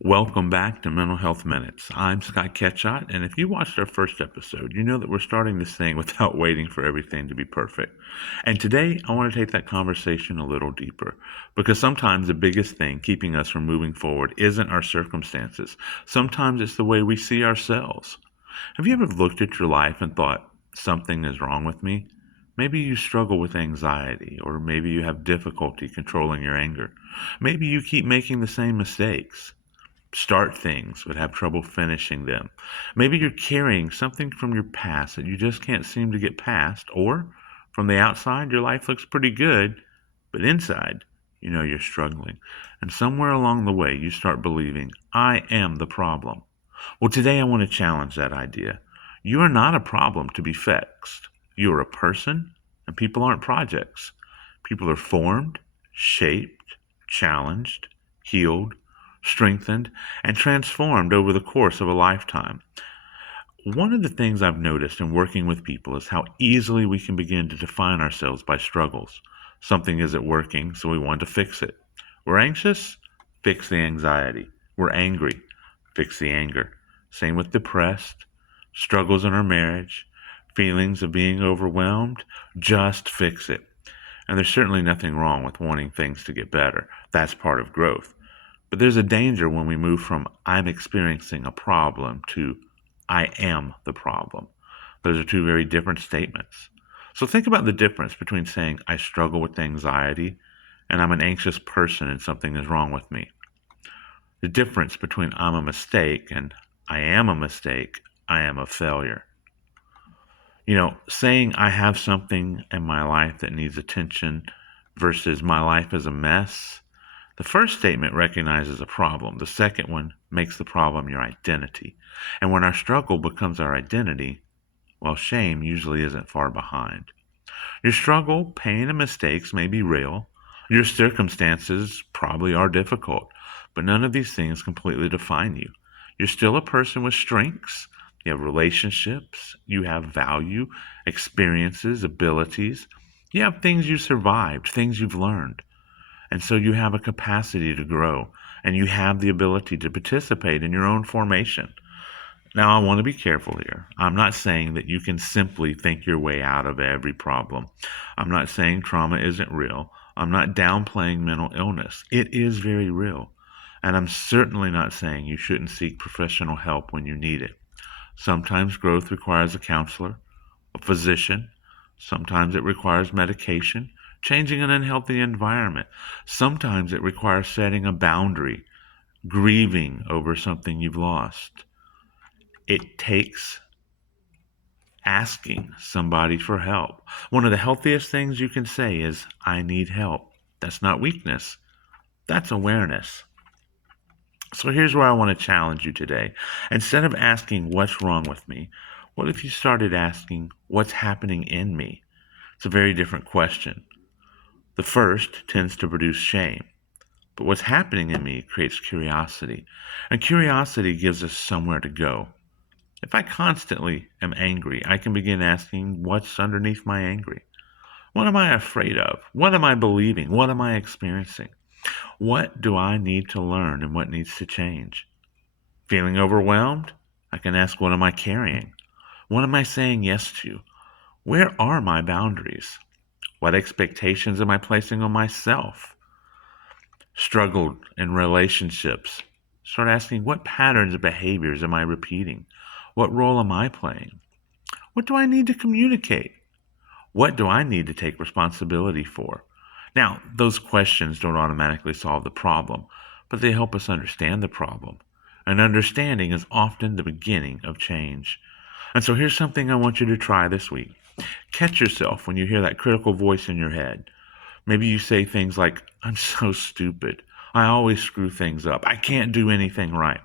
Welcome back to Mental Health Minutes. I'm Scott Catchot, and if you watched our first episode, you know that we're starting this thing without waiting for everything to be perfect. And today, I want to take that conversation a little deeper, because sometimes the biggest thing keeping us from moving forward isn't our circumstances. Sometimes it's the way we see ourselves. Have you ever looked at your life and thought, something is wrong with me? Maybe you struggle with anxiety, or maybe you have difficulty controlling your anger. Maybe you keep making the same mistakes, start things but have trouble finishing them. Maybe you're carrying something from your past that you just can't seem to get past, or from the outside, your life looks pretty good, but inside, you know you're struggling. And somewhere along the way, you start believing, I am the problem. Well, today I want to challenge that idea. You are not a problem to be fixed. You are a person, and people aren't projects. People are formed, shaped, challenged, healed, strengthened, and transformed over the course of a lifetime. One of the things I've noticed in working with people is how easily we can begin to define ourselves by struggles. Something isn't working, so we want to fix it. We're anxious? Fix the anxiety. We're angry? Fix the anger. Same with depressed, struggles in our marriage, feelings of being overwhelmed. Just fix it. And there's certainly nothing wrong with wanting things to get better. That's part of growth. But there's a danger when we move from I'm experiencing a problem to I am the problem. Those are two very different statements. So think about the difference between saying I struggle with anxiety and I'm an anxious person and something is wrong with me. The difference between I'm a mistake and I am a mistake, I am a failure. Saying I have something in my life that needs attention versus my life is a mess. The first statement recognizes a problem. The second one makes the problem your identity. And when our struggle becomes our identity, well, shame usually isn't far behind. Your struggle, pain, and mistakes may be real. Your circumstances probably are difficult, but none of these things completely define you. You're still a person with strengths. You have relationships. You have value, experiences, abilities. You have things you survived, things you've learned. And so you have a capacity to grow, and you have the ability to participate in your own formation. Now, I want to be careful here. I'm not saying that you can simply think your way out of every problem. I'm not saying trauma isn't real. I'm not downplaying mental illness. It is very real. And I'm certainly not saying you shouldn't seek professional help when you need it. Sometimes growth requires a counselor, a physician. Sometimes it requires medication, changing an unhealthy environment. Sometimes it requires setting a boundary, grieving over something you've lost. It takes asking somebody for help. One of the healthiest things you can say is, I need help. That's not weakness, that's awareness. So here's where I want to challenge you today. Instead of asking, what's wrong with me? What if you started asking, what's happening in me? It's a very different question. The first tends to produce shame, but what's happening in me creates curiosity. And curiosity gives us somewhere to go. If I constantly am angry, I can begin asking, what's underneath my anger? What am I afraid of? What am I believing? What am I experiencing? What do I need to learn and what needs to change? Feeling overwhelmed? I can ask, what am I carrying? What am I saying yes to? Where are my boundaries? What expectations am I placing on myself? Struggled in relationships. Start asking, what patterns of behaviors am I repeating? What role am I playing? What do I need to communicate? What do I need to take responsibility for? Now, those questions don't automatically solve the problem, but they help us understand the problem. And understanding is often the beginning of change. And so here's something I want you to try this week. Catch yourself when you hear that critical voice in your head. Maybe you say things like, I'm so stupid. I always screw things up. I can't do anything right.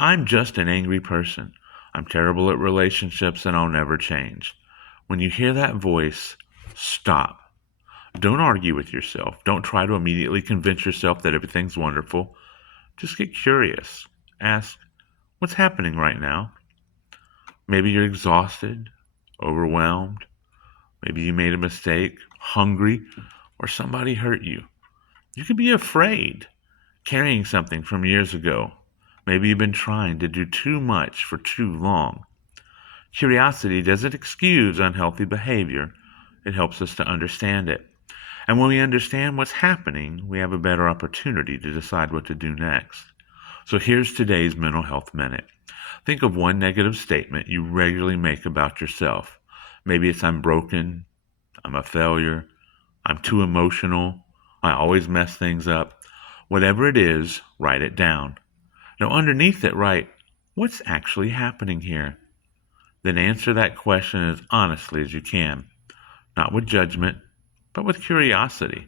I'm just an angry person. I'm terrible at relationships and I'll never change. When you hear that voice, stop. Don't argue with yourself. Don't try to immediately convince yourself that everything's wonderful. Just get curious. Ask, what's happening right now? Maybe you're exhausted, overwhelmed. Maybe you made a mistake, hungry, or somebody hurt you. You could be afraid, carrying something from years ago. Maybe you've been trying to do too much for too long. Curiosity doesn't excuse unhealthy behavior, it helps us to understand it. And when we understand what's happening, we have a better opportunity to decide what to do next. So here's today's Mental Health Minute. Think of one negative statement you regularly make about yourself. Maybe it's I'm broken, I'm a failure, I'm too emotional, I always mess things up. Whatever it is, write it down. Now, underneath it, write, what's actually happening here? Then answer that question as honestly as you can, not with judgment, but with curiosity.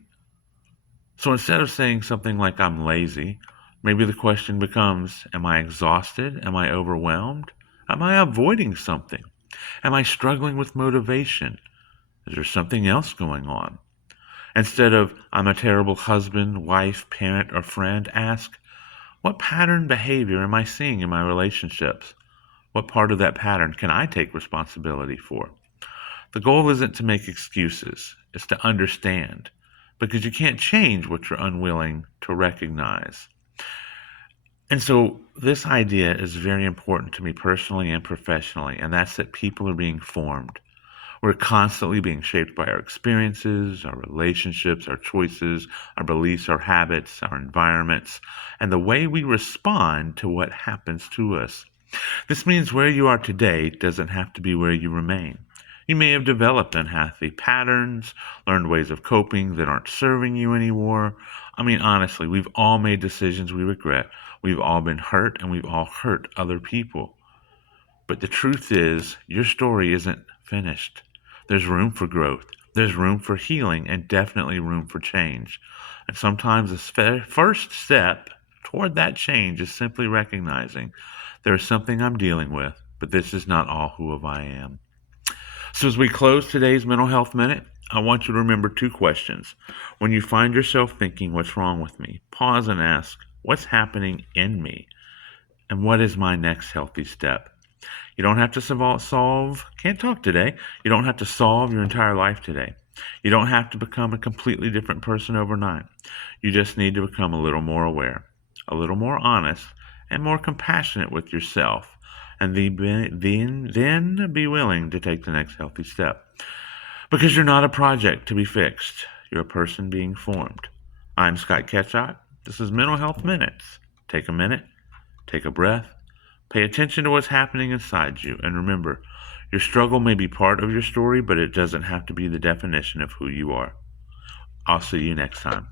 So instead of saying something like, I'm lazy, maybe the question becomes, am I exhausted? Am I overwhelmed? Am I avoiding something? Am I struggling with motivation? Is there something else going on? Instead of, I'm a terrible husband, wife, parent, or friend, ask, what pattern behavior am I seeing in my relationships? What part of that pattern can I take responsibility for? The goal isn't to make excuses, it's to understand, because you can't change what you're unwilling to recognize. And so, this idea is very important to me personally and professionally, and that's that people are being formed. We're constantly being shaped by our experiences, our relationships, our choices, our beliefs, our habits, our environments, and the way we respond to what happens to us. This means where you are today doesn't have to be where you remain. You may have developed unhealthy patterns, learned ways of coping that aren't serving you anymore. I mean, honestly, we've all made decisions we regret. We've all been hurt, and we've all hurt other people. But the truth is, your story isn't finished. There's room for growth, there's room for healing, and definitely room for change. And sometimes the first step toward that change is simply recognizing there is something I'm dealing with, but this is not all who I am. So, as we close today's Mental Health Minute, I want you to remember two questions. When you find yourself thinking, what's wrong with me? Pause and ask, what's happening in me? And what is my next healthy step? You don't have to can't talk today. You don't have to solve your entire life today. You don't have to become a completely different person overnight. You just need to become a little more aware, a little more honest, and more compassionate with yourself. And then be willing to take the next healthy step. Because you're not a project to be fixed. You're a person being formed. I'm Scott Catchot. This is Mental Health Minutes. Take a minute, take a breath, pay attention to what's happening inside you, and remember, your struggle may be part of your story, but it doesn't have to be the definition of who you are. I'll see you next time.